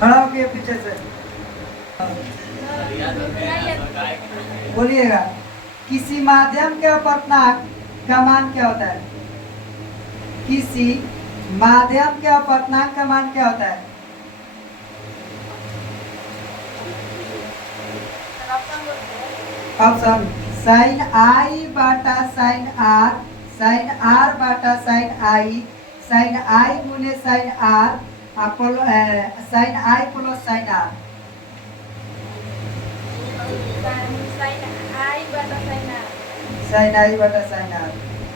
खड़ा होके पीछे से बोलिएगा। किसी माध्यम के अपवर्तनांक का मान क्या होता है? किसी माध्यम के अपवर्तनांक का मान क्या होता है? ऑप्शन साइन आई बाटा साइन आर, साइन आर बाटा साइन आई, साइन आई गुने sine r, sine i plus sine r. Sine i बटा साइन आर।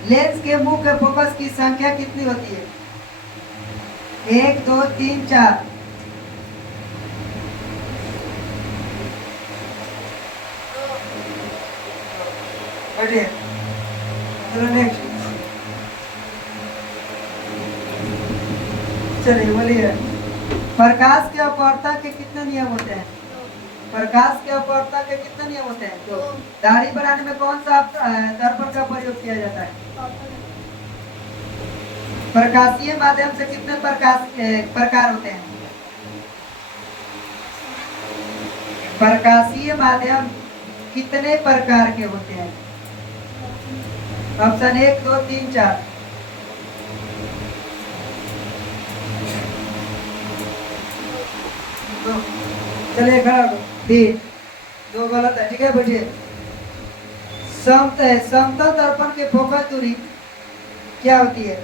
लेंस के मुख्य फोकस की संख्या कितनी होती है? 1 2 3 4। बढ़िया, चलो नेक्स्ट। चलिए बोलिए। प्रकाश के अपवर्तकता के कितने नियम होते हैं? प्रकाश के अपवर्तकता के कितने नियम होते हैं? तो दाढ़ी बनाने में कौन सा दर्पण का प्रयोग किया जाता है? प्रकाशीय माध्यम से कितने प्रकार होते हैं? प्रकाशीय माध्यम कितने प्रकार के होते हैं? ऑप्शन 1 2 3 4। चलिए खड़ा 3 2 गलत है, ठीक है। बैठिए। समतल दर्पण के फोकस दूरी क्या होती है?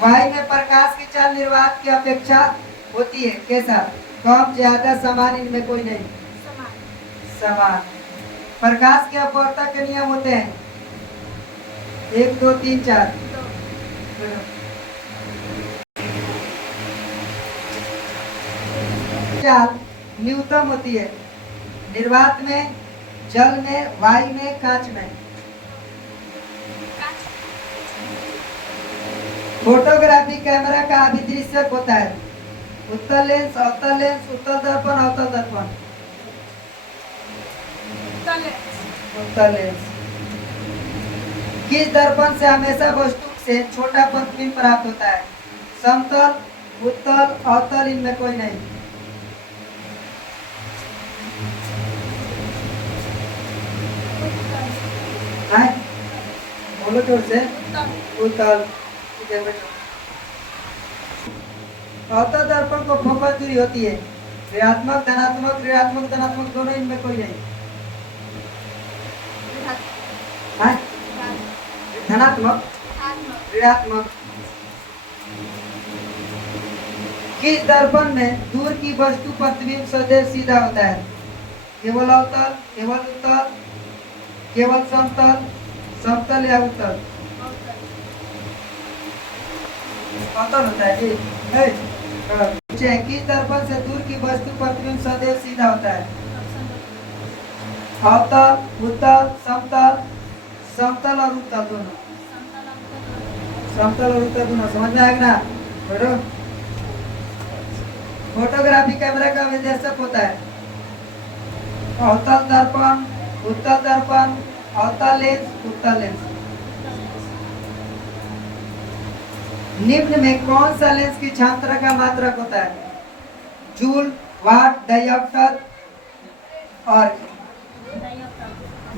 वायु में प्रकाश की चाल निर्वात की अपेक्षा होती है कैसा? कम ज्यादा समान, इनमें कोई नहीं, समान। प्रकाश के अपवर्तक के नियम होते हैं 1 2 3 4। चाल न्यूनतम होती है निर्वात में, जल में, वायु में, कांच में। फोटोग्राफी कैमरा का अभिदृश्यक होता है उत्तल लेंस, अवतल लेंस, उत्तल दर्पण, अवतल दर्पण। उत्तल लेंस। किस दर्पण से हमेशा वस्तु से छोटा प्रतिबिंब प्राप्त होता है? समतल, उत्तल, अवतल, इनमें कोई नहीं। बोलो जोर से। उत्तल। अवतल दर्पण को फोकस दूरी होती है ऋणात्मक, धनात्मक, ऋणात्मक, धनात्मक, दोनों, इनमें कोई नहीं। धनात्मक, ऋणात्मक। किस दर्पण में दूर की वस्तु प्रतिबिंब सदैव सीधा होता है? केवल अवतल, केवल उत्तल, केवल समतल, समतल या उत्तल? अवतल होता है जी। किस दर्पण से दूर की वस्तु प्रतिबिंब सदैव सीधा होता है? अवतल, उत्तल, समतल, समतल और उत्तल दोनों। समतल और उत्तल दोनों, समझ में आएगा ना? बैठो। फोटोग्राफी कैमरा का विश्लेषक होता है अवतल दर्पण, उत्तल दर्पण, अवतल लेंस, उत्तल लेंस। निम्न में कौन सा लेंस की क्षमता का मात्रक होता है? जूल, वाट, डायोप्टर और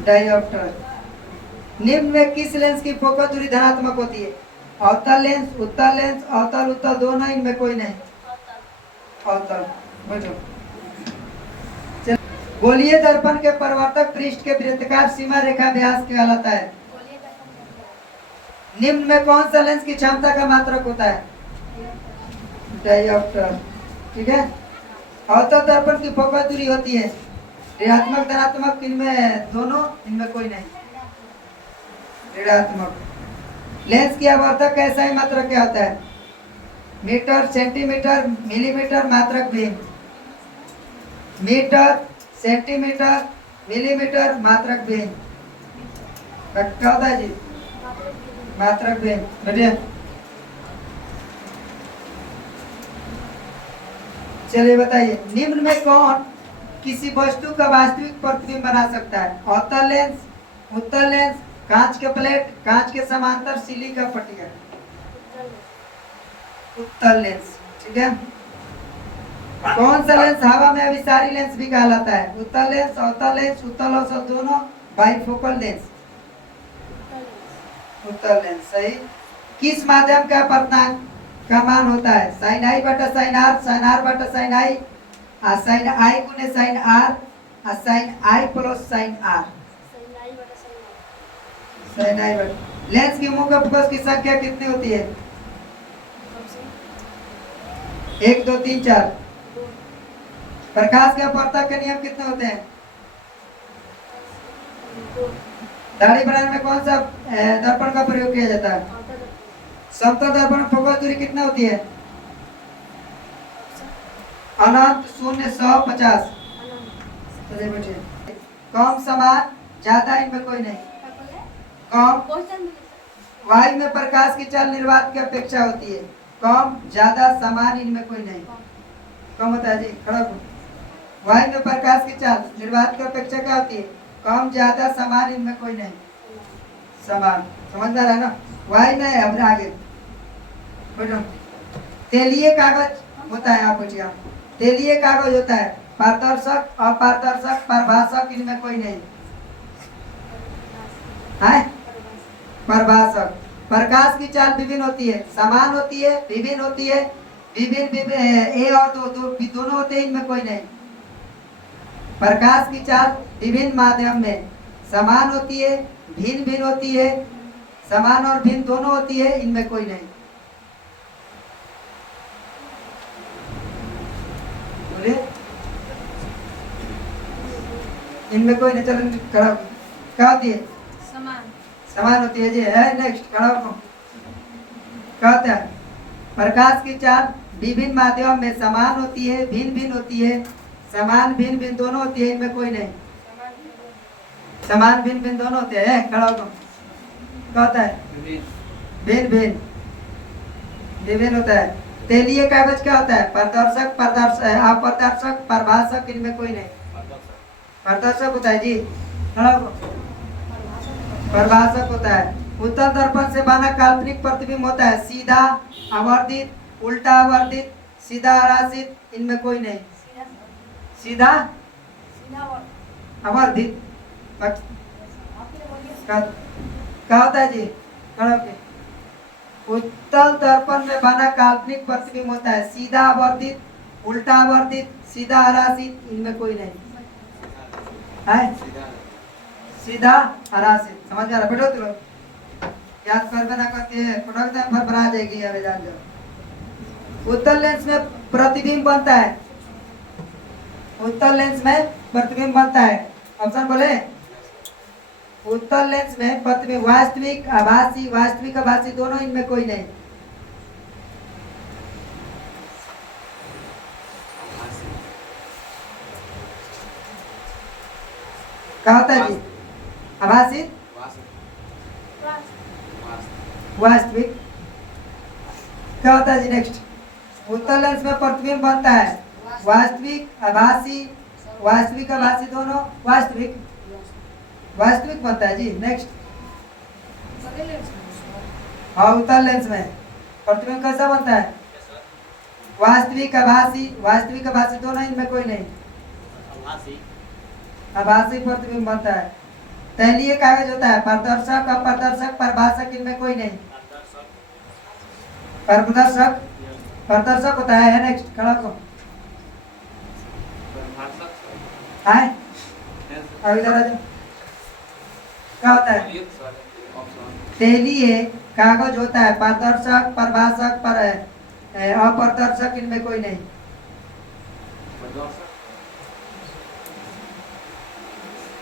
डायोप्टर। निम्न में किस लेंस की फोकस दूरी धनात्मक होती है? अवतल लेंस, उत्तल लेंस, अवतल उत्तल दोनों, इनमें कोई नहीं। अवतल। बैठो। गोलीय दर्पण के परावर्तक पृष्ठ के वृत्ताकार सीमा रेखा व्यास कहलाता है। निम्न में कौन सा लेंस की क्षमता का मात्रक होता है? डायोप्टर, ठीक है। अवतल दर्पण की फोकस दूरी होती है ऋणात्मक, धनात्मक, इनमें दोनों, इनमें कोई नहीं। ऋणात्मक। लेंस की आवर्तक कैसा ही मात्रक क्या होता है? मीटर, सेंटीमीटर, मिलीमीटर, मात्रक बीम। मीटर, सेंटीमीटर, मिलीमीटर, मात्रक बीम। क्या होता है जी? मात्रक बीम। बढ़िया। चलिए बताइए, निम्न में कौन किसी वस्तु का वास्तविक प्रतिबिंब बना सकता है? अवतल लेंस, उत्तल लेंस, कांच के प्लेट, कांच के समांतर, सिलिका पट्टिका। उत्तल लेंस, ठीक है। कौन सा लेंस हवा में अभिसारी लेंस भी कहलाता है? उत्तल लेंस, अवतल लेंस, उत्तल अवतल दोनों, बाइफोकल लेंस। उत्तल लेंस सही। किस माध्यम का अपर्तनांक का मान होता है? साइन आई बटा साइन आर बटा साइन आई, साइन आई गुने sine r, sine i plus sine r. Sine i बटा। लेंस की मुख्य फोकस की संख्या कितनी होती है? 1 2 3 4। प्रकाश के अपवर्तक के नियम कितने होते हैं? दाढ़ी बनाने में कौन सा दर्पण का प्रयोग किया जाता है? समतल दर्पण में फोकस दूरी कितना होती है? अनंत, शून्य, 100, 50। चलिए बैठिए। कम, समान, ज्यादा, इनमें कोई नहीं। कम, वायु में प्रकाश की चाल निर्वात की अपेक्षा होती है। कम, ज्यादा, समान, इनमें कोई नहीं। कम होता है जी, खड़ा हो। वायु में प्रकाश की चाल निर्वात की अपेक्षा क्या होती है? कम, ज्यादा, समान, इनमें कोई नहीं। समान। समझ में आ रहा है ना? वायु में अब आगे बैठो। तेलीय कागज होता है, आप बैठिए। तेलीय कागज होता है पारदर्शक, अपारदर्शक, प्रभाषक, इनमें कोई नहीं है। प्रभाषक। प्रकाश की चाल विभिन्न होती है, समान होती है, विभिन्न होती है, विभिन्न ए और दोनों होते हैं, इनमें कोई नहीं। प्रकाश की चाल विभिन्न माध्यम में समान होती है, भिन्न भिन्न होती है, समान और भिन्न दोनों होती है, इनमें कोई नहीं। बोलिए, इनमें कोई नहीं। चलो खड़ा, क्या होती है? समान होती है जी। है नेक्स्ट, खड़ा हो। क्या होता है? प्रकाश की चाल विभिन्न माध्यम में समान होती है, भिन्न भिन्न होती है, समान भिन्न भिन्न दोनों होती है, इनमें कोई नहीं। समान भिन्न भिन्न दोनों होते हैं। खड़ा हो। क्या होता है? भिन्न भिन्न, विभिन्न होता है। तेलीय कागज क्या होता है? पारदर्शक, अपारदर्शक, प्रभाषक, इनमें कोई नहीं। पारदर्शक होता है जी। खड़ा हो। प्रभाषक होता है। उत्तल दर्पण से बना काल्पनिक प्रतिबिंब होता है सीधा, आवर्धित, उल्टा आवर्धित, सीधा आरासित, इनमें कोई नहीं। सीधा, आवर्धित, क्या होता है जी? उत्तल दर्पण में बना काल्पनिक प्रतिबिंब होता है सीधा आवर्धित, उल्टा आवर्धित, सीधा आरासित, इनमें कोई नहीं है। सीधा आरासित। समझ आ रहा? बैठो तुम लोग, याद कर ना करते हैं, प्रोडक्ट भरभरा जाएगी। अभी जान जाओ। उत्तल लेंस में प्रतिबिंब बनता है। उत्तल लेंस में प्रतिबिंब बनता है। ऑप्शन बोले। उत्तल लेंस में प्रतिबिंब वास्तविक, आभासी, वास्तविक आभासी दोनों, इनमें कोई नहीं। क्या होता है जी? आभासी, वास्तविक। क्या होता है जी? नेक्स्ट, उत्तल लेंस में प्रतिबिंब बनता है वास्तविक, आभासी, वास्तविक आभासी दोनों, वास्तविक, वास्तविक बनता है जी। नेक्स्ट, हाँ, उत्तल लेंस में प्रतिबिंब कैसा बनता है? वास्तविक, आभासी, वास्तविक आभासी दोनों, इनमें कोई नहीं। आभासी प्रतिबिंब बनता है। तेलीय कागज होता है पारदर्शक, अपारदर्शक, प्रभाषक, इनमें कोई नहीं। पारदर्शक, पारदर्शक होता है। नेक्स्ट, खड़ा को है। अब इधर आ जाओ। क्या होता है? तेलीय कागज होता है पारदर्शक, प्रभाषक, अपारदर्शक, इनमें कोई नहीं।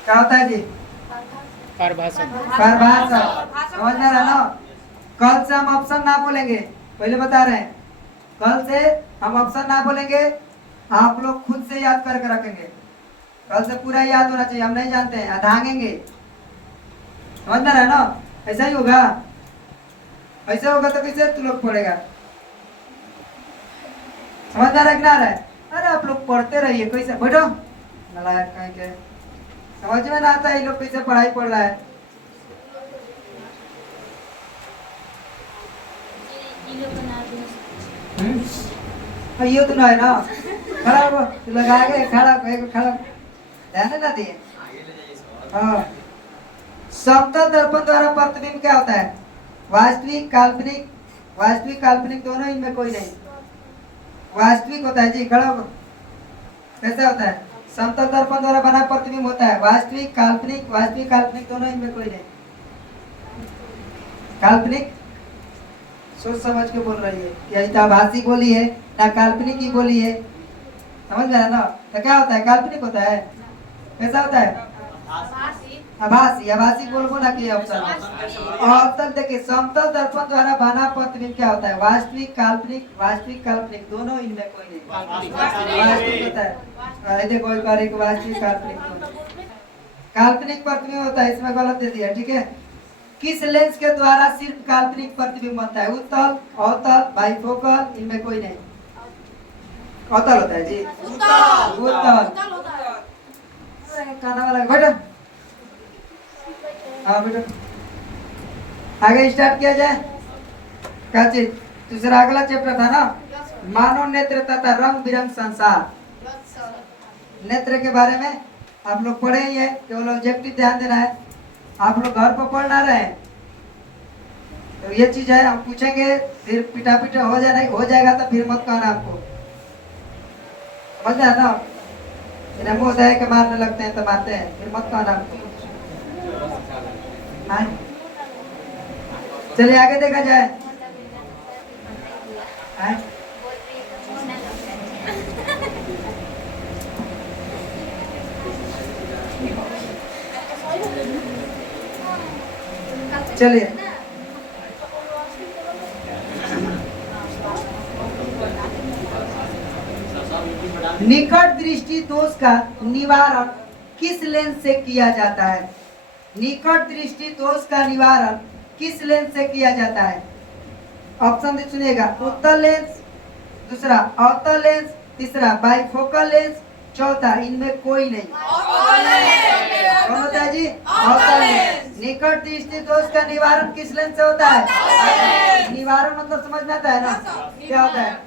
क्या होता है जी? प्रभाषक। प्रभाषक। समझ में आ रहा ना? कल से हम ऑप्शन ना बोलेंगे, पहले बता रहे हैं। कल से हम ऑप्शन ना बोलेंगे, आप लोग खुद से याद करके रखेंगे। कल से पूरा याद होना चाहिए, हम नहीं जानते हैं, धांगेंगे। समझ में आ रहा है ना? ऐसा ही होगा। ऐसा होगा तो कैसे तू लोग पढ़ेगा? समझ में आ रहा है कि ना आ रहा है? अरे आप लोग पढ़ते रहिए। कैसे बैठो, नालायक कहीं के। समझ में ना आता है ये लोग कैसे पढ़ाई पढ़ रहा है। ये तो ना है ना। खड़ा हो, तू लगा के खड़ा हो, एक खड़ा हो। ध्यान ना दिए। हाँ, समतल दर्पण द्वारा प्रतिबिंब क्या होता है? वास्तविक काल्पनिक, वास्तविक काल्पनिक दोनों, इनमें कोई नहीं। वास्तविक होता है जी, खड़ा हो। कैसा होता है? समतल दर्पण द्वारा बना प्रतिबिंब होता है वास्तविक काल्पनिक, वास्तविक काल्पनिक दोनों, इनमें कोई नहीं। काल्पनिक सोच समझ के बोल रही है, यही तो आभासी बोली है ना काल्पनिक की बोली है, समझ में आया ना? तो क्या होता है? काल्पनिक होता है। कैसा होता है? आभासी, आभासी बोलबो ना कि अवतल। अवतल देखिए, समतल दर्पण द्वारा बना प्रतिबिंब क्या होता है? वास्तविक काल्पनिक, वास्तविक काल्पनिक दोनों, इनमें कोई नहीं। वास्तविक होता है, देखो कोई करे कि वास्तविक काल्पनिक दोनों। काल्पनिक प्रतिबिंब होता है, इसमें गलत दे दिया, ठीक है। किस लेंस के द्वारा सिर्फ काल्पनिक प्रतिबिंब बनता है? उत्तल, अवतल, बाइफोकल, इनमें कोई नहीं। अवतल होता है जी, उत्तल। खाना वाला बैठो। हाँ बेटा, आगे स्टार्ट किया जाए। क्या चीज? दूसरा अगला चैप्टर था ना, मानव नेत्र तथा रंग बिरंग संसार। नेत्र के बारे में आप लोग पढ़े ही है, केवल ऑब्जेक्टिव ध्यान देना है। आप लोग घर पर पढ़ ना रहे, तो ये चीज है, हम पूछेंगे फिर पिटा पिटा हो जाएगा तो फिर मत कहना आपको, समझ आया ना? फिर हम होता है कि मारने लगते हैं तो मारते हैं, फिर मत कहना आपको। चलिए आगे देखा जाए। चलिए, निकट दृष्टि दोष का निवारण किस लेंस से किया जाता है? निकट दृष्टि दोष का निवारण किस लेंस से किया जाता है? ऑप्शन सुनिएगा, उत्तल लेंस, दूसरा अवतल लेंस, तीसरा बाइफोकल लेंस, चौथा इनमें कोई नहीं। कौन होता है जी? अवतल लेंस। निकट दृष्टि दोष का निवारण किस लेंस से होता है? निवारण मतलब समझ में आता है ना? क्या होता है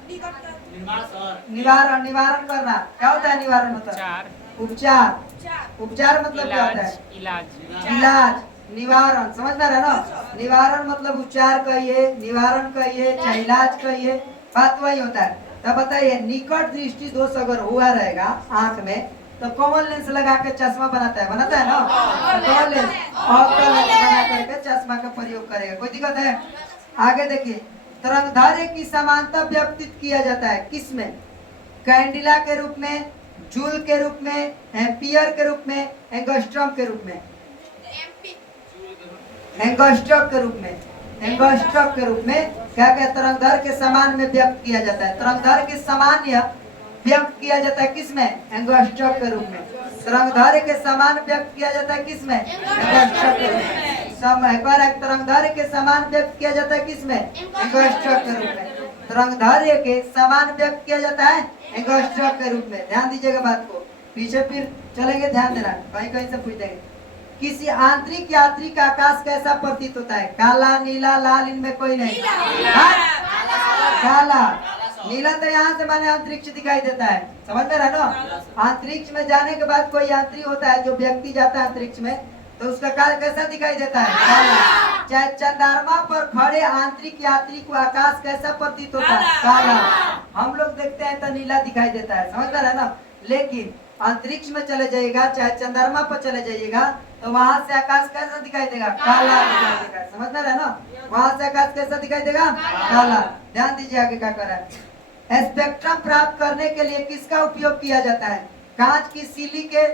निवारण? निवारण करना क्या होता है? निवारण मतलब उपचार। उपचार मतलब क्या होता है? इलाज। निवारण समझ में आ रहा है ना? निवारण मतलब उपचार कहिए, निवारण कहिए, चाहे इलाज कहिए, बात वही होता है। तो बताइए, निकट दृष्टि दोष अगर हुआ रहेगा आंख में तो कौन लेंस लगा के चश्मा बनाता है? बनाता है ना? कौन लेंस? ऑप्टल लेंस बना करके चश्मा का प्रयोग करेगा। कोई दिक्कत है? आगे देखिए, तरंगधार्य की समानता व्यक्तित किया जाता है किसमें? कैंडिला के रूप में, जूल के रूप में, एम्पियर के रूप में, एंगस्ट्रॉम के रूप में। एंगस्ट्रॉम के रूप में, एंगस्ट्रॉम के रूप में क्या क्या तरंगधार्य के समान में व्यक्त किया जाता है? तरंगधार्य के समान या व्यक्त किया जाता है किसमें? एंगस्ट्रॉम के रूप में। तरंगधार्य के समान व्यक्त किया जाता है किसमें? एंगस्ट्रॉम के रूप में। एक बार तरंगधार्य के समान व्यक्त किया जाता है किसमें? एंगस्ट्रॉम के रूप में। तरंगधार्य के समान व्यक्त किया जाता है एंगस्ट्रॉम के रूप में। ध्यान दीजिएगा बात को, पीछे फिर चलेंगे, ध्यान देना, कहीं कहीं से पूछ देंगे। किसी आंतरिक यात्री का आकाश कैसा प्रतीत होता है? काला, नीला, लाल, इनमें कोई नहीं। काला। नीला तो यहाँ से माने अंतरिक्ष दिखाई देता है, समझ में रहा ना? अंतरिक्ष में जाने के बाद कोई यात्री होता है, जो व्यक्ति जाता है अंतरिक्ष में, तो उसका काल कैसा दिखाई देता है? काला। चाहे चंद्रमा पर खड़े आंतरिक यात्री को आकाश कैसा प्रतीत होता है? काला। हम लोग देखते हैं तो नीला दिखाई देता है, समझ में रहा ना? लेकिन अंतरिक्ष में चले जाइएगा, चाहे चंद्रमा पर चले जाइएगा, तो वहां से आकाश कैसा दिखाई देगा? काला दिखाई देगा, समझ में रहा ना? वहां से आकाश कैसा दिखाई देगा? काला। ध्यान दीजिए आगे क्या कर रहा है। स्पेक्ट्रम प्राप्त करने के लिए किसका उपयोग किया जाता है? कांच की सीली के,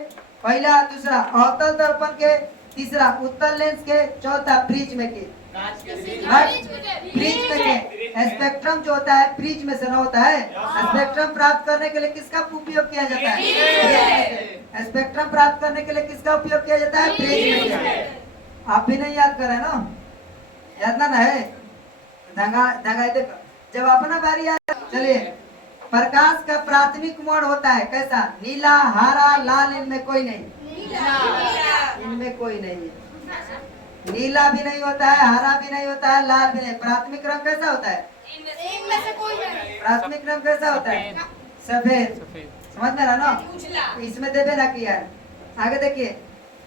पहला, दूसरा अवतल दर्पण के, तीसरा उत्तल लेंस के, चौथा प्रिज्म में के। प्रिज्म के। स्पेक्ट्रम जो होता है प्रिज्म में से ना होता है। स्पेक्ट्रम प्राप्त करने के लिए किसका उपयोग किया जाता है? स्पेक्ट्रम प्राप्त करने के लिए किसका उपयोग किया जाता है? प्रिज्म के। आप भी नहीं याद करे ना? याद ना है? दंगा देखो, जब अपना बारी आए। चलिए, प्रकाश का प्राथमिक मोड होता है कैसा? नीला, हरा, लाल, इनमें कोई नहीं। इनमें कोई नहीं है। नीला भी नहीं होता है, हरा भी नहीं होता है, लाल भी नहीं। प्राथमिक रंग कैसा होता है? प्राथमिक रंग कैसा होता है? सफेद। सफेद। समझ में रहा ना? इसमें देवे ना किया है। आगे देखिए,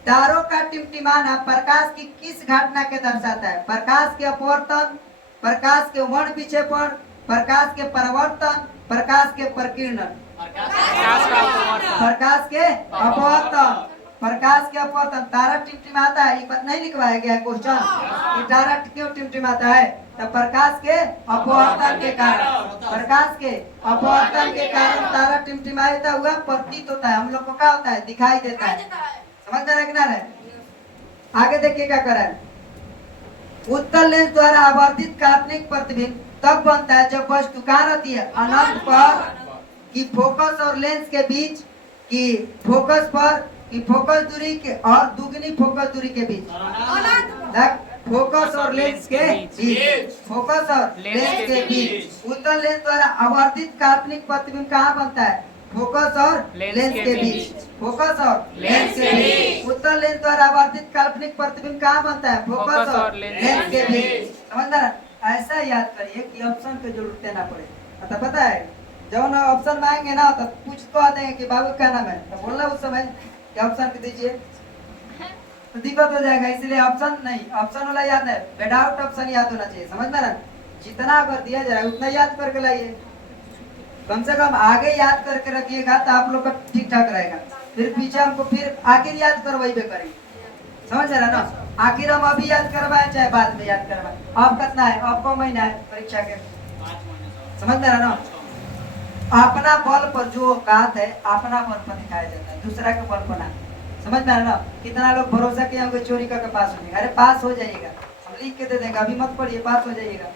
तारों का टिमटिमाना प्रकाश की किस घटना के दर्शाता है? प्रकाश के अपवर्तन, प्रकाश के वर्ण विक्षेपण, प्रकाश के परावर्तन, प्रकाश के प्रकीर्णन। प्रकाश का अपवर्तन। प्रकाश के अपवर्तन। प्रकाश के अपवर्तन। तारा टिमटिमाता है, ये बात नहीं लिखवाया गया है क्वेश्चन कि तारा क्यों टिमटिमाता है? तो प्रकाश के अपवर्तन के कारण, प्रकाश के अपवर्तन के कारण तारा टिमटिमाता हुआ प्रतीत होता है। हम लोग को क्या होता है? दिखाई देता है। समझ में रखना है। आगे देखिए क्या करा है। उत्तल लेंस द्वारा आवर्धित काल्पनिक प्रतिबिंब तब बनता है जब वस्तु कहाँ रहती है? अनंत पर। कि फोकस और लेंस के बीच, कि फोकस पर, कि फोकस दूरी के और दुगनी फोकस दूरी के बीच। फोकस और लेंस के बीच, फोकस और लेंस के बीच उत्तल लेंस द्वारा आवर्धित काल्पनिक प्रतिबिंब कहाँ बनता है? फोकस और लेंस के बीच, फोकस और लेंस के बीच उत्तल लेंस द्वारा आवर्धित काल्पनिक प्रतिबिंब कहाँ बनता है? फोकस और लेंस के बीच। समझना? ऐसा याद करिए कि ऑप्शन की जरूरत ना पड़े। मतलब पता है जब ना ऑप्शन मांगेंगे ना तो पूछ तो आते हैं कि बाबू क्या नाम है, तो बोलना उस समय कि ऑप्शन दीजिए, तो दिक्कत हो जाएगा। इसलिए ऑप्शन नहीं, ऑप्शन वाला याद है, विदाउट ऑप्शन याद होना चाहिए। समझना ना? जितना अगर दिया जाए उतना याद करके लाइए। कम से कम आगे याद करके रखिएगा तो आप लोग का ठीक ठाक रहेगा। फिर पीछे हमको फिर आखिर याद करवाइबे करेंगे। समझ रहा ना? आखिर हम अभी याद करवाए चाहे बाद में याद करवाए। अब कितना है? अब को महीना है परीक्षा के? समझ रहा ना? अपना बल पर जो औकात है अपना बल पर दिखाया जाता है, दूसरा के बल पर ना। समझ में आ रहा ना? कितना लोग भरोसा किया होंगे चोरी करके पास हो जाएगा। अरे पास हो जाइएगा, हम लिख के दे देंगे, अभी मत पढ़िए, पास हो जाइएगा।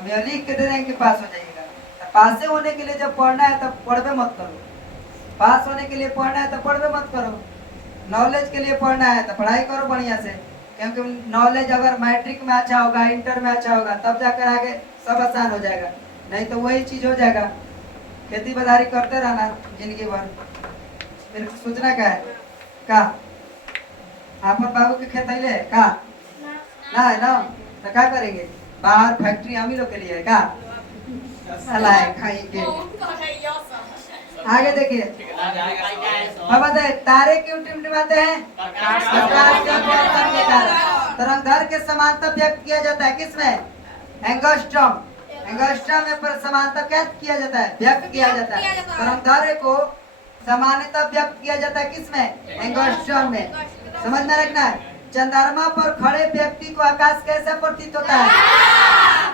हम लिख के दे देंगे कि पास हो जाइएगा। पास होने के लिए जब पढ़ना है तब पढ़वे मत करो। पास होने के लिए पढ़ना है तो पढ़वे मत करो। नॉलेज के लिए पढ़ना है तो पढ़ाई करो बढ़िया से, क्योंकि नॉलेज अगर मैट्रिक में अच्छा होगा, इंटर में अच्छा होगा, तब जाकर आगे सब आसान हो जाएगा। नहीं तो वही चीज हो जाएगा, खेती बाड़ी करते रहना जिंदगी भर। फिर सोचना क्या है? का आपन बाबू के खेत अले का ना है ना, तो क्या करेंगे? बाहर फैक्ट्री हम ही लोग के लिए है का? सलाह खाएंगे। आगे देखिए, अब बताए तारे क्यों टिमटिमाते हैं? प्रकाश के अपवर्तन के कारण। तरंगदैर्घ्य के समांतर व्यक्त किया जाता है किसमें? एंगस्ट्रॉम। एंगस्ट्रॉम में पर समांतर क्या किया जाता है? व्यक्त किया जाता है। तरंगदैर्घ्य को सामान्यतः व्यक्त किया जाता है किसमें? एंगस्ट्रॉम में। समझ में रखना है। चंद्रमा पर खड़े व्यक्ति को आकाश कैसा प्रतीत होता है?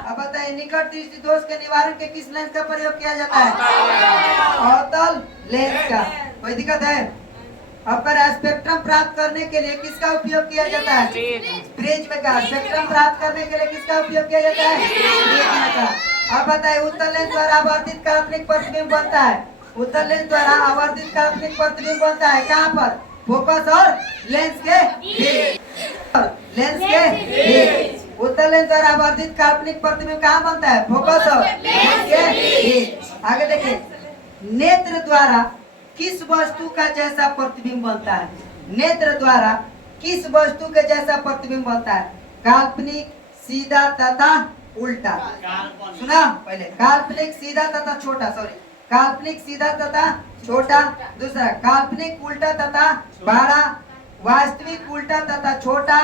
अब बताइए, निकट दृष्टि दोष के निवारण के किस लेंस का प्रयोग किया जाता है? अवतल लेंस का। कोई दिक्कत है? अगर स्पेक्ट्रम प्राप्त करने के लिए किसका उपयोग किया जाता है? प्रिज्म में का। स्पेक्ट्रम प्राप्त करने के लिए किसका उपयोग किया जाता है? प्रिज्म का। अब बताइए, उत्तल लेंस द्वारा आवर्धित काल्पनिक प्रतिबिंब बनता है। उत्तल लेंस द्वारा आवर्धित काल्पनिक प्रतिबिंब बनता है कहाँ पर? फोकस और लेंस के बीच। लेंस के बीच उत्तल लेंस द्वारा आवर्धित काल्पनिक प्रतिबिंब कहाँ बनता है? फोकस और लेंस के बीच। आगे देखिए, नेत्र द्वारा किस वस्तु का जैसा प्रतिबिंब बनता है? नेत्र द्वारा किस वस्तु के जैसा प्रतिबिंब बनता है? काल्पनिक, सीधा तथा उल्टा। सुना पहले? काल्पनिक, सीधा तथा छोटा। सॉरी, काल्पनिक, सीधा तथा छोटा। दूसरा, काल्पनिक, उल्टा तथा बड़ा। वास्तविक, उल्टा तथा छोटा।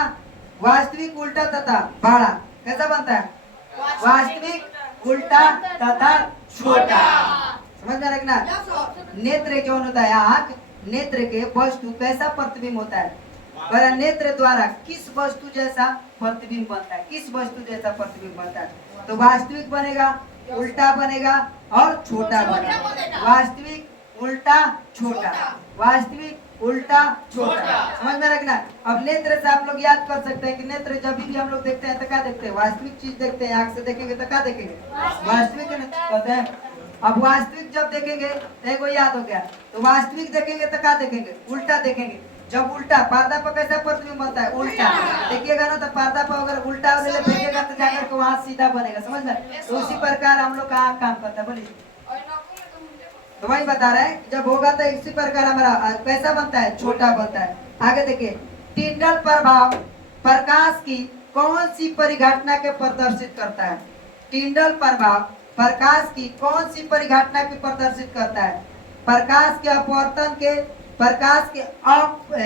वास्तविक, उल्टा तथा बड़ा। कैसा बनता है? वास्तविक, उल्टा तथा छोटा। समझ में रखना। नेत्र कौन होता है? आँख। नेत्र के वस्तु कैसा प्रतिबिंब होता है? पर नेत्र द्वारा किस वस्तु जैसा प्रतिबिंब बनता है? किस वस्तु जैसा प्रतिबिंब बनता है? तो वास्तविक बनेगा, उल्टा बनेगा और छोटा बनेगा। वास्तविक, उल्टा, छोटा। वास्तविक, उल्टा, छोटा। समझ में रखना। अब नेत्र से आप लोग याद कर सकते हैं कि नेत्र जब भी हम लोग देखते हैं तो क्या देखते हैं? वास्तविक चीज देखते हैं। आँख से देखेंगे तो क्या देखेंगे? वास्तविक कहते हैं। अब वास्तविक जब देखेंगे तो एक याद हो गया, तो वास्तविक देखेंगे तो क्या देखेंगे? उल्टा देखेंगे। जब उल्टा, पर्दा पर कैसा प्रतिबिंब बनता है? उल्टा। देखिएगा ना तो पर्दा पर अगर उल्टा फेंकेगा तो जाकर के वहाँ सीधा बनेगा। समझ में? तो उसी प्रकार हम लोग का आँख काम करता है। बोलिए, तो वही बता रहे हैं, जब होगा तो इसी प्रकार हमारा कैसा बनता है? छोटा बनता है। आगे देखिए, टिंडल प्रभाव प्रकाश की कौन सी परिघटना के प्रदर्शित करता है? टिंडल प्रभाव प्रकाश की कौन सी परिघटना की प्रदर्शित करता है? प्रकाश के अपवर्तन के, प्रकाश के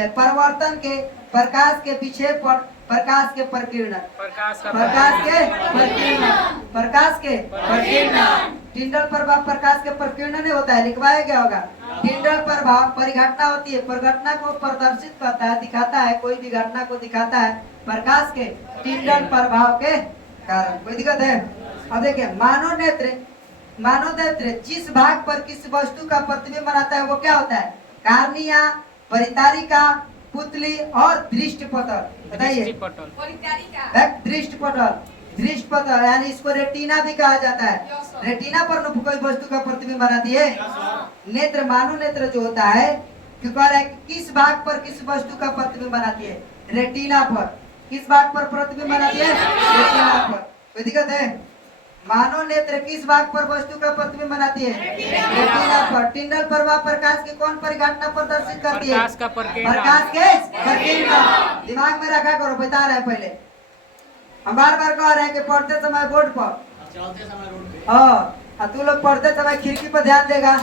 परावर्तन के, प्रकाश के विक्षेपण, प्रकाश के प्रकीर्णन। प्रकाश का प्रकाश के प्रकीर्णन, प्रकाश के प्रकीर्णन। टिंडल प्रभाव प्रकाश के प्रकीर्णन ही होता है, लिखवाया गया होगा। टिंडल प्रभाव परिघटना होती है, परिघटना को प्रदर्शित करता है, दिखाता है, कोई भी घटना को दिखाता है प्रकाश के टिंडल प्रभाव के कारण। कोई दिक्कत है? अब देखिए, मानव नेत्र जिस भाग पर किसी वस्तु का प्रतिबिंब बनाता है वो क्या होता है? कार्निया, परितारिका, पुतली और दृष्टिपटल। बताइए। दृष्टिपटल यानी इसको रेटिना भी कहा जाता है। रेटिना पर कोई वस्तु का प्रतिबिंब बनाती है। नेत्र, मानव नेत्र जो होता है किस भाग पर किस वस्तु का प्रतिबिंब बनाती है? रेटिना पर। किस भाग पर प्रतिबिंब बनाती है? रेटिना पर। कोई दिक्कत है? मानव नेत्र किस भाग पर वस्तु का प्रतिबिंब बनाती है? रेटिना पर। टिंडल प्रभाव प्रकाश की कौन परिघटना प्रदर्शित करती है? प्रकाश का प्रकीर्णन। प्रकाश के प्रकीर्णन। दिमाग में रखा करो, बता रहे हैं पहले। हम बार बार कह रहे हैं कि पढ़ते समय बोर्ड पर, चलते समय रोड पे। हाँ, तू लोग पढ़ते समय खिड़की पर ध्यान देगा।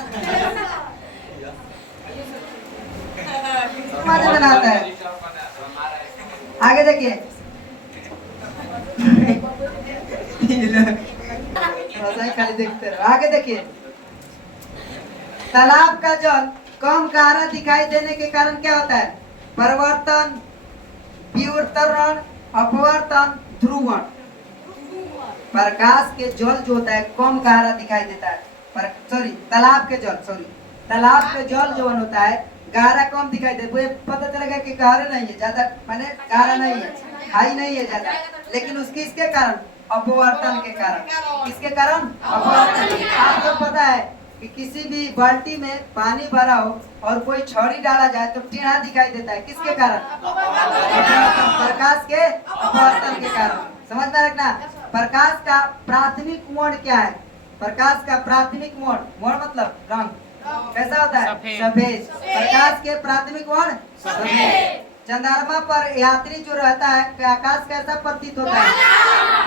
समझ में आता है। आगे देखिए, खाली देखते रहो। आगे देखिए, तालाब का जल कम गहरा दिखाई देने के कारण क्या होता है? परिवर्तन, व्युत्तरण, अपवर्तन, ध्रुवण। प्रकाश के जल जो होता है कम गहरा दिखाई देता है। तालाब के जल जो होता है गहरा कम दिखाई देता है। पता चलेगा कि गहरा नहीं है, ज्यादा माने गहरा नहीं है, हाई नहीं है ज्यादा, लेकिन उसकी इसके कारण अपवर्तन के कारण। किसके कारण? अपवर्तन। आपको पता है कि किसी भी बाल्टी में पानी भरा हो और कोई छड़ी डाला जाए तो टेढ़ा दिखाई देता है। किसके कारण? प्रकाश के अपवर्तन के कारण। समझ में रखना। प्रकाश का प्राथमिक वर्ण क्या है? प्रकाश का प्राथमिक वर्ण मतलब रंग कैसा होता है? सफेद। प्रकाश के प्राथमिक वर्ण सफेद। चंद्रमा पर यात्री जो रहता है आकाश कैसा प्रतीत होता है?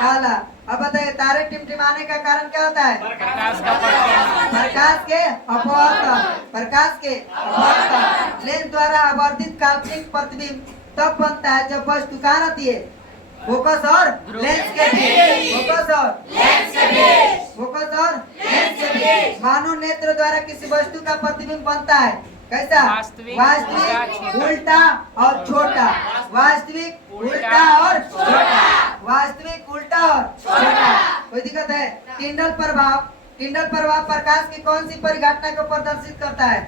काला। अब बताइए, तारे टिमटिमाने का कारण क्या होता है? प्रकाश का प्रकीर्णन। प्रकाश के अपवर्तन। प्रकाश के अपवर्तन। लेंस द्वारा आवर्धित काल्पनिक प्रतिबिंब तब बनता है जब वस्तु कहाँ रहती है? फोकस और लेंस के बीच। फोकस और लेंस के बीच। फोकस और लेंस के बीच। मानव नेत्र द्वारा किसी वस्तु का प्रतिबिंब बनता है कैसा? वास्तविक, उल्टा और छोटा। वास्तविक, उल्टा और छोटा। वास्तविक, उल्टा और छोटा। कोई दिक्कत है? टिंडल प्रभाव प्रकाश की कौन सी परिघटना को प्रदर्शित करता है?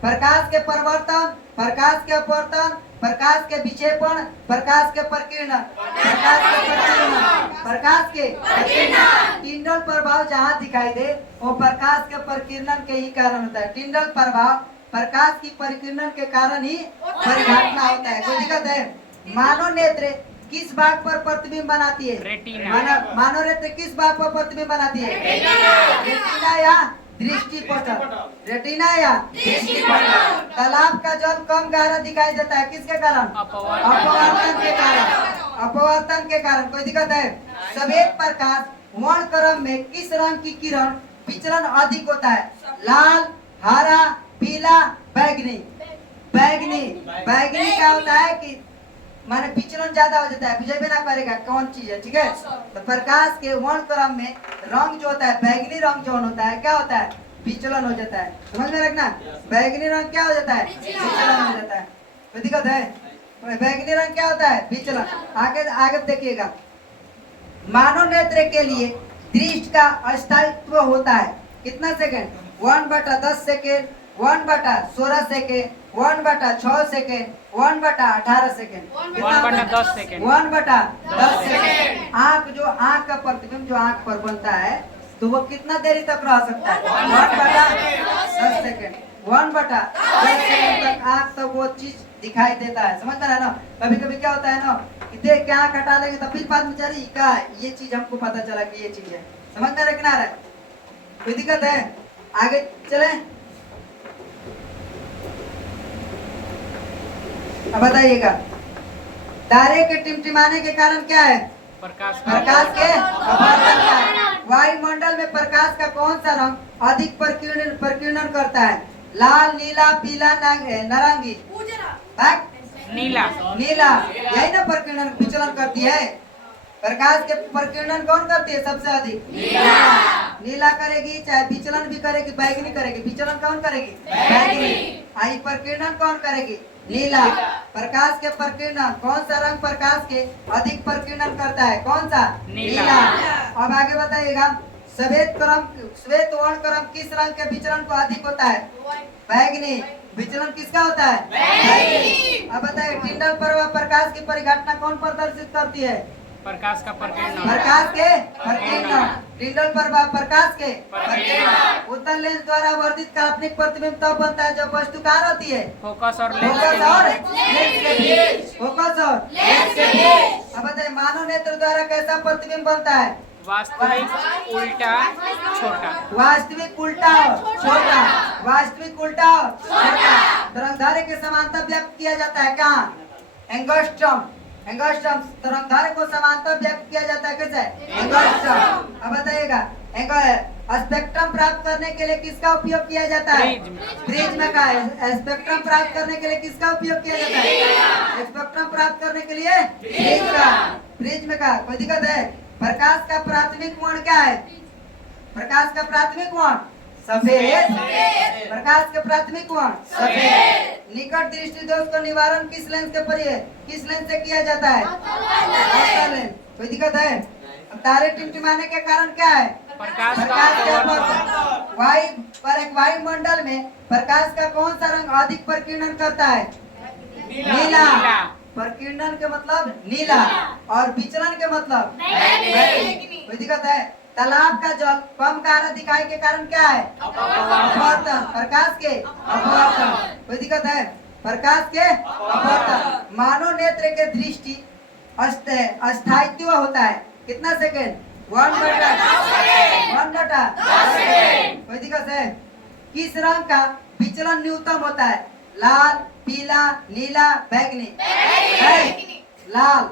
प्रकाश के परिवर्तन, प्रकाश के अपवर्तन, प्रकाश के विक्षेपण, प्रकाश के प्रकीर्णन। प्रकाश के प्रकीर्णन। प्रकाश के प्रकीर्णन। टिंडल प्रभाव जहाँ दिखाई दे वो प्रकाश के प्रकीर्णन के ही कारण होता है। टिंडल प्रभाव प्रकाश की परिकीर्णन के कारण ही परिघटना होता है। कोई दिक्कत है? मानव नेत्र किस भाग पर प्रतिबिंब बनाती है? रेटिना। मानव नेत्र किस भाग पर प्रतिबिंब बनाती है? रेटिना या दृष्टिपटल। रेटिना या दृष्टिपटल। तालाब का जल कम गहरा दिखाई देता है किसके कारण? अपवर्तन के कारण। अपवर्तन के कारण। कोई दिक्कत है? सफेद प्रकाश वर्णक्रम में किस रंग की किरण विचलन अधिक होता है? लाल, हरा, पीला, बैगनी। बैगनी क्या होता है कि माने विचलन ज्यादा हो जाता है, बुझे भी ना करेगा कौन चीज है। ठीक है? तो प्रकाश के वर्णक्रम में रंग जो होता है, बैगनी रंग जो होता है क्या होता है? विचलन हो जाता है। समझ में रखना। बैगनी रंग क्या हो जाता है? विचलन हो जाता है। कोई दिक्कत है? बैगनी रंग क्या होता है? विचलन। आगे देखिएगा, मानव नेत्र के लिए दृष्टि का अस्थायित्व होता है कितना second? 1/10 second, 1/16 second, 1/6 second, 1/18 second, 1/10 second. 1/10 second. आंख का प्रतिबिंब जो आंख पर बनता है तो वो कितना देरी तक रह सकता है? 1/10 सेकेंड। 1/10 सेकेंड तक आंख तक वो चीज दिखाई देता है। समझ में है ना? कभी कभी क्या होता है ना कि देख के आंख हटा लेंगे तो फिर बाद में चली क्या ये चीज हमको पता चला कि ये चीज है। समझ में रखना है। कोई दिक्कत है? आगे चले। अब बताइएगा, तारे के टिमटिमाने के कारण क्या है? प्रकाश प्रकाश के अपवर्तन का। वायुमंडल में प्रकाश का कौन सा रंग अधिक प्रकीर्णन करता है? लाल, नीला, पीला, नारंगी। बैक? नीला। नीला। यही ना प्रकीर्णन विचलन करती है। प्रकाश के प्रकीर्णन कौन करती है सबसे अधिक? नीला। नीला करेगी, चाहे विचलन भी करेगी, बैगनी करेगी। विचलन कौन करेगी? बैगनी। आई प्रकीर्णन कौन करेगी? नीला। प्रकाश के प्रकीर्णन कौन सा रंग प्रकाश के अधिक प्रकीर्णन करता है? कौन सा? नीला। अब आगे बताइएगा, श्वेत वर्ण क्रम किस रंग के विचलन को अधिक होता है? बैगनी। विचलन किसका होता है? बैगनी। अब बताइए, टिंडल प्रवाह प्रकाश की परिघटना कौन प्रदर्शित करती है? प्रकाश का प्रकीर्णन। प्रकाश के प्रकीर्णन। टिंडल प्रवाह प्रकाश के प्रकीर्णन। उत्तल लेंस द्वारा वर्धित काल्पनिक प्रतिबिंब तब बनता है जब वस्तु कहाँ होती है? फोकस और लेंस फोकस के और बीच। लेंस के बीच। फोकस और लेंस के बीच। अब बताइए, मानव नेत्र द्वारा कैसा प्रतिबिंब बनता है? वास्तविक उल्टा छोटा। वास्तविक उल्टा और छोटा। वास्तविक उल्टा और छोटा। तरंगधारी के समांतर व्यक्त किया जाता है कहाँ? एंगस्ट्रम। एंगस्ट्रम तरंगधारी को समांतर व्यक्त किया जाता है कैसे? एंगस्ट्रम। अब बताइएगा, स्पेक्ट्रम प्राप्त करने के लिए किसका उपयोग किया जाता है? प्रिज्म का। स्पेक्ट्रम प्राप्त करने के लिए किसका उपयोग किया जाता है? स्पेक्ट्रम प्राप्त करने के लिए प्रिज्म का। प्रिज्म का। कोई दिक्कत है? प्रकाश का प्राथमिक वर्ण क्या है? प्रकाश का प्राथमिक वर्ण सफेद। प्रकाश का प्राथमिक वर्ण सफेद। निकट दृष्टि दोष का निवारण किस लेंस से किया जाता है? अवतल लेंस। कोई दिक्कत है? तारे टिमटिमाने के कारण क्या है? प्रकाश के अपवर्तन। वायुमंडल में प्रकाश का कौन सा रंग अधिक प्रकीर्णन करता है? नीला। प्रकीर्णन के मतलब नीला और विचलन के मतलब बैगनी। कोई दिक्कत है? तालाब का जल कम गाढ़ा दिखाई के कारण क्या है? अपवर्तन। प्रकाश के अपवर्तन। कोई दिक्कत है? प्रकाश के अपवर्तन। मानव नेत्र के दृष्टि अस्थायित्व होता है कितना सेकेंड? 1 बटा 10। कोई दिक्कत है? किस रंग का विचलन न्यूनतम होता है? लाल, पीला, नीला, बैगनी। लाल।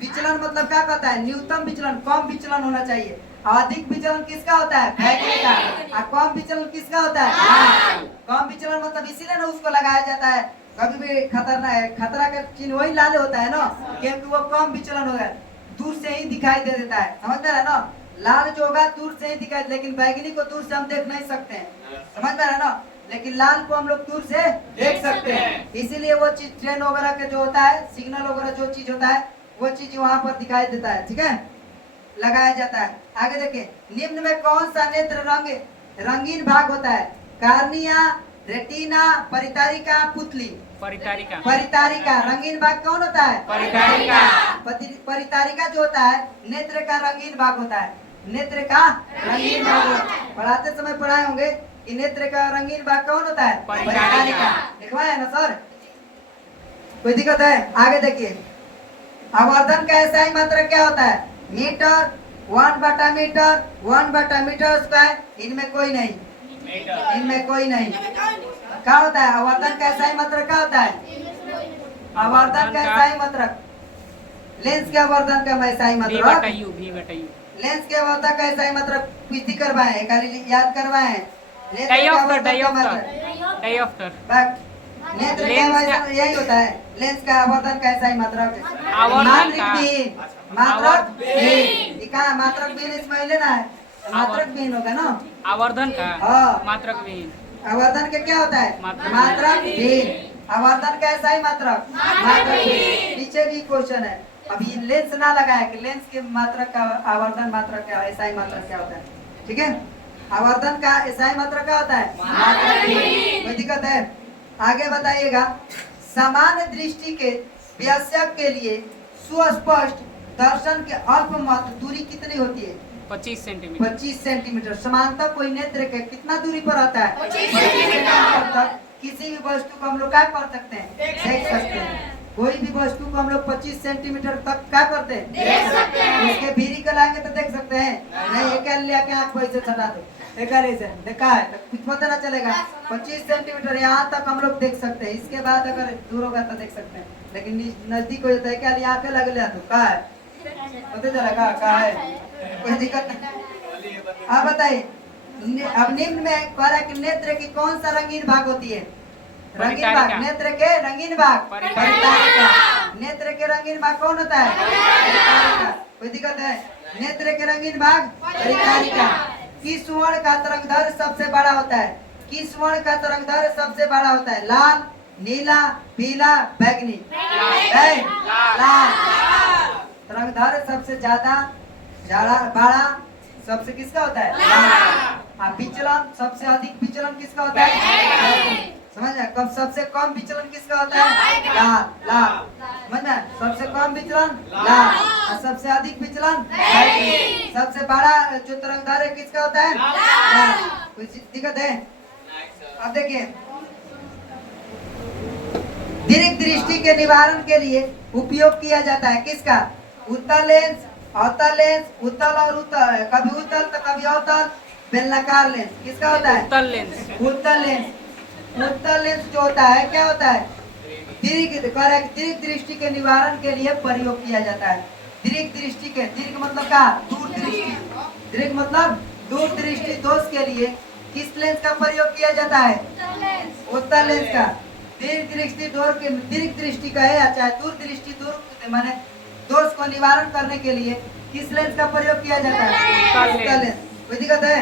विचलन मतलब क्या कहता है? न्यूनतम विचलन, कम विचलन होना चाहिए। अधिक विचलन किसका होता है? बैगनी का। और कम विचलन किसका होता है? लाल। कम विचलन मतलब इसीलिए ना उसको लगाया जाता है, कभी भी खतरा का चिन्ह वही लाल होता है ना, क्योंकि वो कम विचलन होगा, दूर से ही दिखाई दे देता है। समझ में रहा ना? लाल जो होगा दूर से ही दिखाई, लेकिन बैगनी को दूर से हम देख नहीं सकते हैं। समझ में रहा ना? लेकिन लाल को हम लोग दूर से देख सकते हैं। इसीलिए वो चीज ट्रेन वगैरह के जो होता है, सिग्नल वगैरह जो चीज होता है, वो चीज वहां पर दिखाई देता है। ठीक है, लगाया जाता है। आगे देखिए, निम्न में कौन सा नेत्र रंगीन भाग होता है? कार्निया, रेटिना, परितारिका, पुतली। परितारिका। रंगीन भाग कौन होता है? परितारिका जो होता है नेत्र का रंगीन भाग होता है। नेत्र का रंगीन भाग पढ़ाते समय पढ़ाए होंगे कि नेत्र का रंगीन भाग कौन होता है? परितारिका। लिखवाया ना सर? कोई दिक्कत है? आगे देखिए, आवर्धन का एसआई मात्रक क्या होता है? मीटर, 1 बटा मीटर, 1 बटा मीटर स्क्वायर। इनमें कोई नहीं। क्या होता है? आवर्धन का एसआई मात्रक क्या होता है? आवर्धन का एसआई मात्रक, लेंस के आवर्धन का एसआई मात्रक, लेंस के आवर्धन का एसआई मात्रक पीटी करवाए, याद करवाए। नेत्र का यही होता है, लेंस का आवर्धन का एसआई मात्रक। मात्रक बीन इसमें लेना है, मात्रक बीन होगा ना? आवर्धन का मात्रक बीन। आवर्धन के क्या होता है? मात्रक बीन। आवर्धन का एसआई मात्रक, मात्रक बीन। पीछे भी क्वेश्चन है, अभी लेंस ना लगाया कि लेंस के मात्रक का आवर्धन मात्रक का एसआई मात्रक क्या होता है। ठीक है, आवर्धन का एसआई मात्रक क्या होता है? मात्रक बीन। कोई दिक्कत है? आगे बताइएगा, सामान्य दृष्टि के वयस्क के लिए सुस्पष्ट दर्शन के अल्प मात्र दूरी कितनी होती है? 25 सेंटीमीटर। 25 सेंटीमीटर। समांतर कोई नेत्र के कितना दूरी पर आता है? 25 सेंटीमीटर तक किसी भी वस्तु को हम लोग क्या कर सकते हैं? देख सकते हैं। कोई भी वस्तु को हम लोग 25 सेंटीमीटर तक क्या करते हैं? देख सकते हैं। उसके भीरी को लाएंगे तो देख सकते हैं नहीं? एक लेके आँख वैसे छटा दो, देखा है तो कुछ पता ना चलेगा। 25 सेंटीमीटर यहाँ तक हम लोग देख सकते हैं। इसके बाद अगर दूर होगा तो देख सकते हैं, लेकिन नजदीक हो जाता है क्या? आँखें लग लिया तो क्या है? पता चला कहाँ है, कोई दिक्कत नहीं। आप बताइए, अब निम्न में कह रहा है कि नेत्र की कौन सा रंगीन भाग होती है? रंगीन भाग, नेत्र के रंगीन भाग परितारिका। नेत्र के रंगीन भाग कौन होता है? परितारिका। कोई दिक्कत है? नेत्र के रंगीन भाग परितारिका। किस वर्ण का तरंगदैर्घ्य सबसे बड़ा होता है? किस वर्ण का तरंगदैर्घ्य सबसे बड़ा होता है? लाल, नीला, पीला, बैंगनी? लाल। तरंगदैर्घ्य सबसे ज्यादा बड़ा सबसे किसका होता है? लाल। विचलन सबसे अधिक विचलन किसका होता है? समझ में? कब सबसे कम विचलन किसका होता है? लाल। समझ में? सबसे कम विचलन लाल और सबसे अधिक विचलन बैंगनी। सबसे बड़ा जो तरंगदैर्घ्य किसका होता है? लाल। कोई दिक्कत है? अब देखिए, दीर्घ दृष्टि के निवारण के लिए उपयोग किया जाता है किसका? उत्तल लेंस, अवतल लेंस, उत्तल और उत्तल, कभी उत्तल तो कभी अवतल, बेलनाकार लेंस किसका होता है? उत्तल लेंस। उत्तल लेंस। उत्तल लेंस जो होता है क्या होता है? दीर्घ दृष्टि के निवारण के लिए प्रयोग किया जाता है। दीर्घ दृष्टि के, दीर्घ मतलब क्या? दूर दृष्टि। दीर्घ मतलब दूर दृष्टि दोष के लिए किस लेंस का प्रयोग किया जाता है? उत्तल लेंस का। दीर्घ दृष्टि का है या चाहे दूर दृष्टि, दूर माने दोष को निवारण करने के लिए किस लेंस का प्रयोग किया जाता है? उत्तल लेंस। कोई दिक्कत है?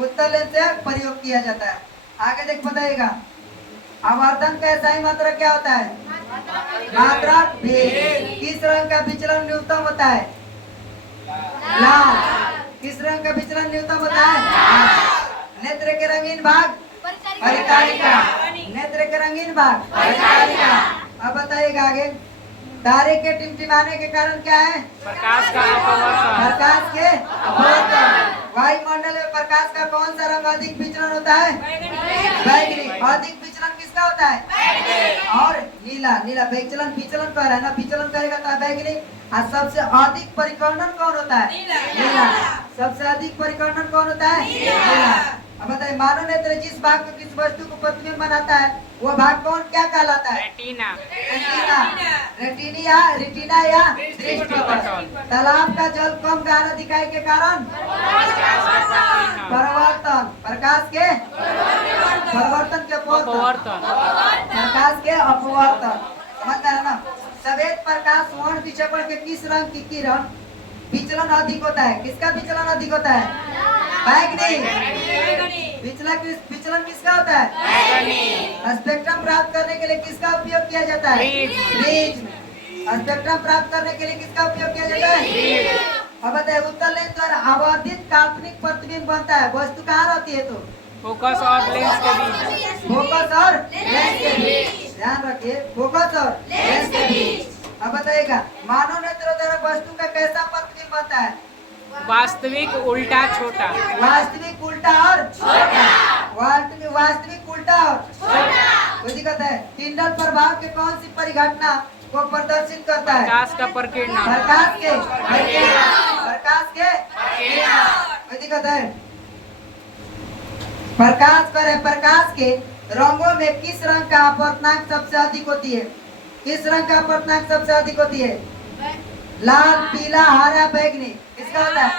उत्तल लेंस से प्रयोग किया जाता है। आगे देख बताइएगा, आवर्धन का SI मात्रक क्या होता है? मात्रक भेद। किस रंग का विचलन न्यूनतम होता है? लाल। किस रंग का विचलन न्यूनतम होता है? नेत्र के रंगीन भाग परितारिका। नेत्र के रंगीन भाग परितारिका। अब बताइएगा आगे, तारे के टिमटिमाने के कारण क्या है? प्रकाश का अपवर्तन। प्रकाश के अपवर्तन। वायुमंडल में प्रकाश का कौन सा रंग अधिक विचलन होता है? बैंगनी। अधिक विचलन किसका होता है? और नीला। विचलन कर रहा है ना, विचलन करेगा तो बैंगनी। और सबसे अधिक परिकर्णन कौन होता है? नीला। सबसे अधिक परिकर्णन कौन होता है? नीला। अब बताइए, मानव नेत्र जिस भाग को किस वस्तु को प्रतिबिंब बनाता है वो भाग कौन क्या कहलाता है? रेटिना या दृष्टिपटल। तालाब का जल कम गहरा दिखाई के कारण परावर्तन। प्रकाश के परिवर्तन के अपवर्तन। प्रकाश के अपवर्तन। समझ में है ना? सफेद प्रकाश वर्ण विक्षेपण के किस रंग की किरण विचलन अधिक होता है? किसका विचलन अधिक होता है? बैंगनी। विचलन किसका होता है? स्पेक्ट्रम प्राप्त करने के लिए किसका उपयोग किया जाता है? प्रिज्म। स्पेक्ट्रम प्राप्त करने के लिए किसका उपयोग किया जाता है? अब बताइए, उत्तल लेंस द्वारा आवर्धित काल्पनिक प्रतिबिंब बनता है। वस्तु कहाँ रहती है? तो फोकस और लेंस के बीच। फोकस और लेंस के बीच। ध्यान रखिए, फोकस और लेंस के बीच। अब बताइएगा, मानव नेत्र द्वारा वस्तु का कैसा प्रतिबिंब बनता है? वास्तविक उल्टा छोटा। वास्तविक उल्टा और छोटा। वास्तविक उल्टा और छोटा। कोई दिक्कत है? टिंडल प्रभाव के कौन सी परिघटना को प्रदर्शित करता है? प्रकाश का प्रकीर्णन। प्रकाश के कोई दिक्कत है? प्रकाश के रंगों में किस रंग का अपवर्तनांक सबसे अधिक होती है? किस रंग का अपवर्तनांक सबसे अधिक होती है? लाल, पीला, हरा, बैंगनी। किसका होता है?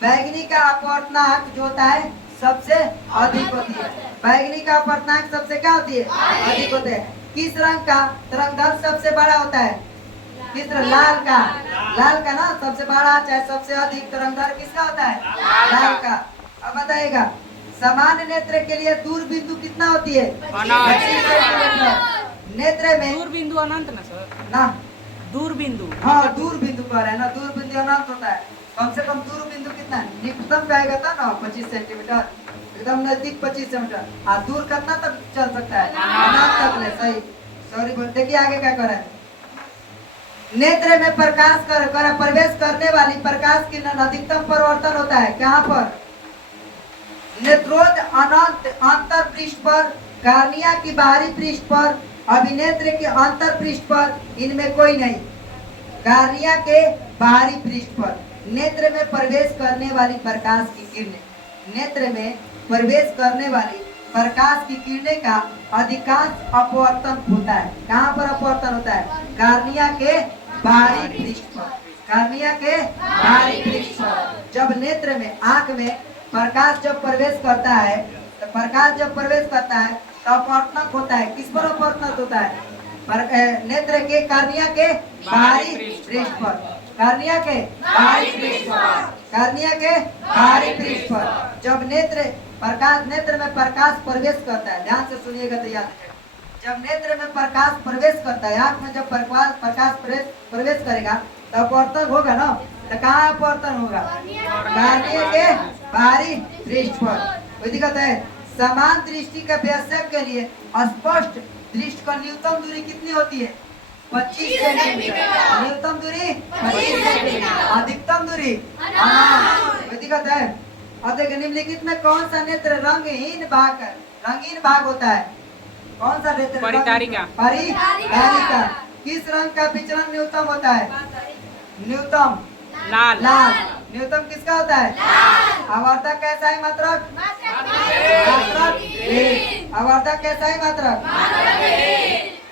बैंगनी का अपवर्तनांक जो होता है सबसे अधिक होती है। बैंगनी का अपवर्तनांक सबसे क्या होती है? अधिक होते हैं। किस रंग का तरंगदैर्घ्य सबसे बड़ा होता है? किस रंग? लाल का ना सबसे बड़ा चाहे सबसे अधिक तरंगदैर्घ्य किसका होता है? लाल का। अब बताइएगा, सामान्य नेत्र के लिए दूर बिंदु कितना होती है? 25 सेंटीमीटर। नेत्र में दूर बिंदु अनंत ना सर? ना, दूर बिंदु। हाँ, दूर बिंदु कह रहे हैं ना, दूर बिंदु अनंत होता है। कम से कम दूर बिंदु कितना है? निकटतम कहेगा था ना 25 सेंटीमीटर, एकदम नजदीक 25 सेंटीमीटर। और दूर कितना तक चल सकता है? अनंत तक ले। सही, सॉरी बोल। देखिए आगे क्या कर रहा है। नेत्र में प्रवेश करने वाली प्रकाश किरण अधिकतम परिवर्तन होता है कहाँ पर? नेत्रोज अनंत अंतर पृष्ठ पर, कार्निया की बाहरी पृष्ठ पर, अभिनेत्र के अंतर पृष्ठ पर, इनमें कोई नहीं। कार्निया के बाहरी पृष्ठ पर नेत्र में प्रवेश करने वाली प्रकाश की किरणें, नेत्र में प्रवेश करने वाली प्रकाश की किरणें का अधिकांश अपवर्तन होता है। कहाँ पर अपवर्तन होता है? कार्निया के बाहरी पृष्ठ पर, कार्निया के बाहरी पृष्ठ पर। जब नेत्र में, आंख में प्रकाश जब प्रवेश करता है, तो प्रकाश जब प्रवेश करता है तो अपवर्तन होता है। किस पर अपवर्तन होता है? नेत्र के कार्निया के बाहरी पृष्ठ पर, कार्निया के बाहरी पृष्ठ पर, कार्निया के बाहरी पृष्ठ पर। जब नेत्र में प्रकाश प्रवेश करता है, ध्यान से सुनिएगा तो याद रखेगा। जब नेत्र में प्रकाश प्रवेश करता है, आंख में जब प्रकाश प्रवेश करेगा तो अपवर्तन होगा ना। तो कहाँ अपवर्तन होगा? कार्निया के बाहरी पृष्ठ पर। कोई दिक्कत है? समान दृष्टि के अभ्यासक के लिए स्पष्ट दृष्टि का न्यूनतम दूरी कितनी होती है? 25 सेंटीमीटर। न्यूनतम दूरी 25 सेंटीमीटर। अधिकतम दूरी कोई दिक्कत है? अब देखिए, निम्नलिखित में कौन सा नेत्र रंगहीन भाग होता है? कौन सा नेत्र? परितारिका। परितारिका। किस रंग का विचलन न्यूनतम होता है? न्यूनतम लाल। न्यूनतम किसका होता है? आवर्धक कैसा है? मात्रक आवर्धक कैसा है? मात्रक।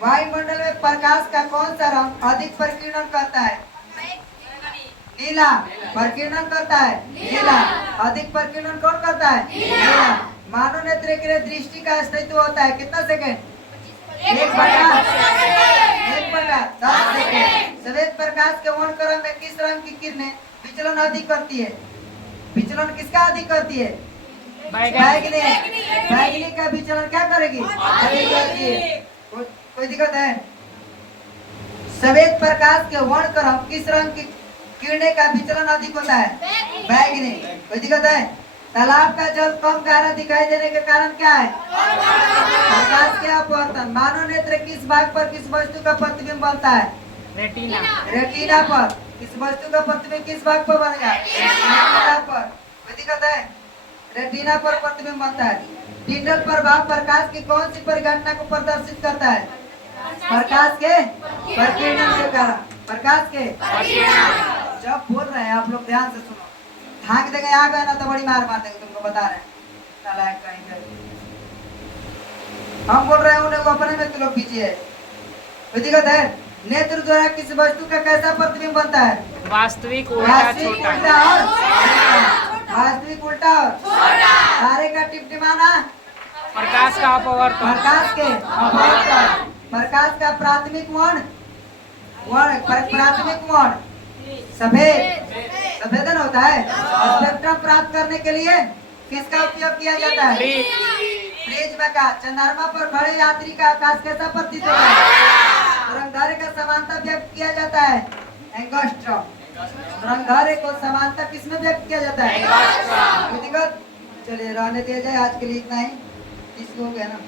वायुमंडल में प्रकाश का कौन सा रंग अधिक परिकीर्णन करता है? नीला। परिकीर्णन करता है नीला। अधिक परिकीर्णन कौन करता है? नीला। मानव नेत्र के लिए दृष्टि का अस्तित्व होता है कितना सेकंड? 1/10 सेकंड। श्वेत प्रकाश के वर्णक्रम में किस रंग की किरणें विचलन अधिक करती है? विचलन किसका अधिक करती है? बैगनी का विचलन क्या करेगी? अधिक करती है। कोई दिक्कत है? श्वेत प्रकाश के वर्णक्रम किस रंग की किरणें का विचलन अधिक होता है? बैगनी। कोई दिक्कत है? तालाब का जल कम गहरा दिखाई देने के कारण क्या है? प्रकाश के अपवर्तन। मानव नेत्र किस भाग पर किस वस्तु का प्रतिबिंब बनता है? रेटिना पर। किस वस्तु का प्रतिबिंब किस भाग पर बनेगा? रेटिना पर। कोई दिक्कत है? रेटिना पर प्रतिबिंब बनता है। टिंडल प्रभाव प्रकाश की कौन सी परिघटना को प्रदर्शित करता है? प्रकाश के परिकीर्णन के कारण। प्रकाश के जब बोल रहे हैं आप लोग ध्यान से सुनो। हाँक देंगे आ गए ना तो बड़ी मार देंगे, तुमको बता रहे हैं। नालायक कहीं हम बोल रहे हैं उन्हें, वो अपने में तुम लोग पीछे है। कोई दिक्कत है? नेत्र द्वारा किस वस्तु का कैसा प्रतिबिंब बनता है? वास्तविक उल्टा छोटा। वास्तविक उल्टा और तारे का टिमटिमाना। प्रकाश का अपवर्तन। प्रकाश का प्राथमिक वर्ण सफेदन होता है। स्पेक्ट्रम प्राप्त करने के लिए किसका उपयोग किया जाता है? प्रिज्म का। चंद्रमा पर खड़े यात्री का आकाश कैसा प्रतीत होता है? तरंगधार्य का समानता व्यक्त किया जाता है एंगस्ट्रॉम। तरंगधार्य को समानता किसमें व्यक्त किया जाता है? चलिए रहने दिया जाए, आज के लिए इतना ही। इसको हो गया ना।